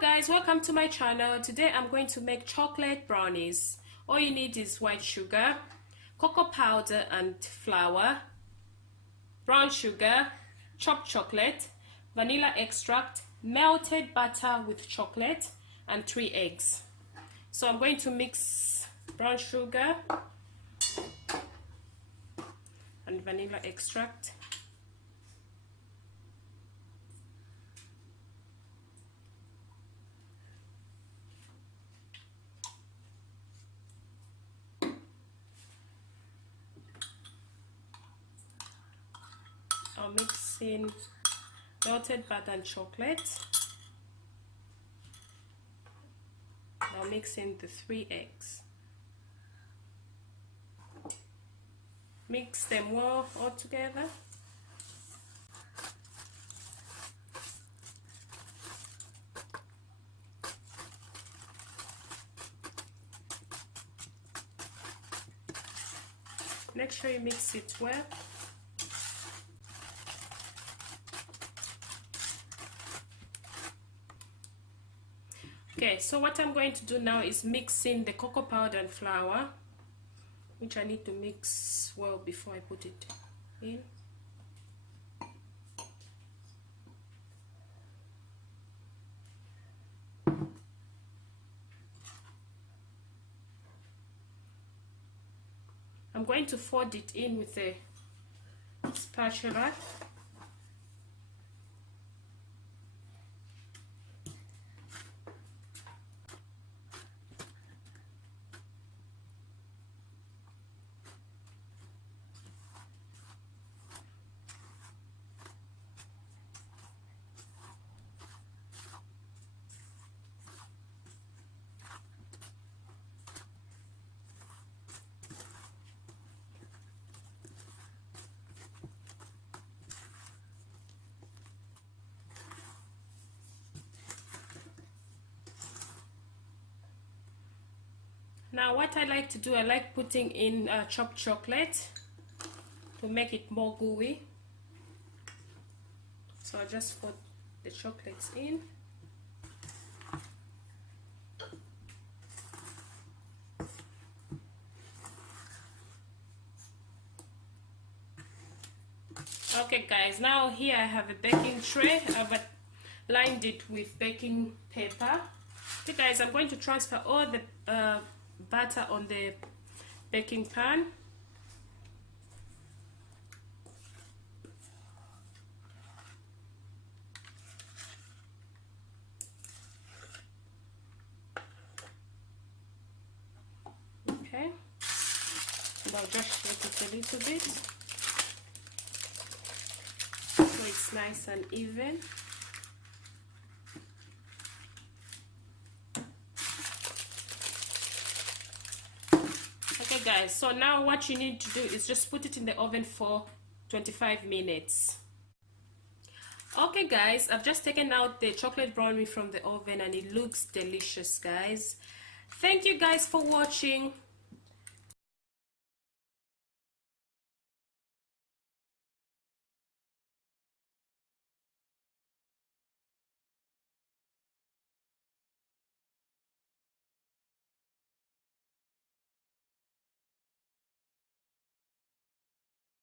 Hello guys, welcome to my channel. Today I'm going to make chocolate brownies. All you need is white sugar, cocoa powder and flour, brown sugar, chopped chocolate, vanilla extract, melted butter with chocolate, and 3 eggs. So I'm going to mix brown sugar and vanilla extract. I'll mix in melted butter and chocolate. I'll mix in the 3 eggs. Mix them well all together. Make sure you mix it well. Okay, so what I'm going to do now is mix in the cocoa powder and flour, which I need to mix well before I put it in. I'm going to fold it in with a spatula. Now what I like to do, I like putting in chopped chocolate to make it more gooey. So I'll just put the chocolates in. Okay guys, now here I have a baking tray. I've lined it with baking paper. Okay guys, I'm going to transfer all the butter on the baking pan. Okay, and I'll just shake it a little bit so it's nice and even. Okay guys, so now what you need to do is just put it in the oven for 25 minutes. Okay guys, I've just taken out the chocolate brownie from the oven and it looks delicious guys. Thank you guys for watching.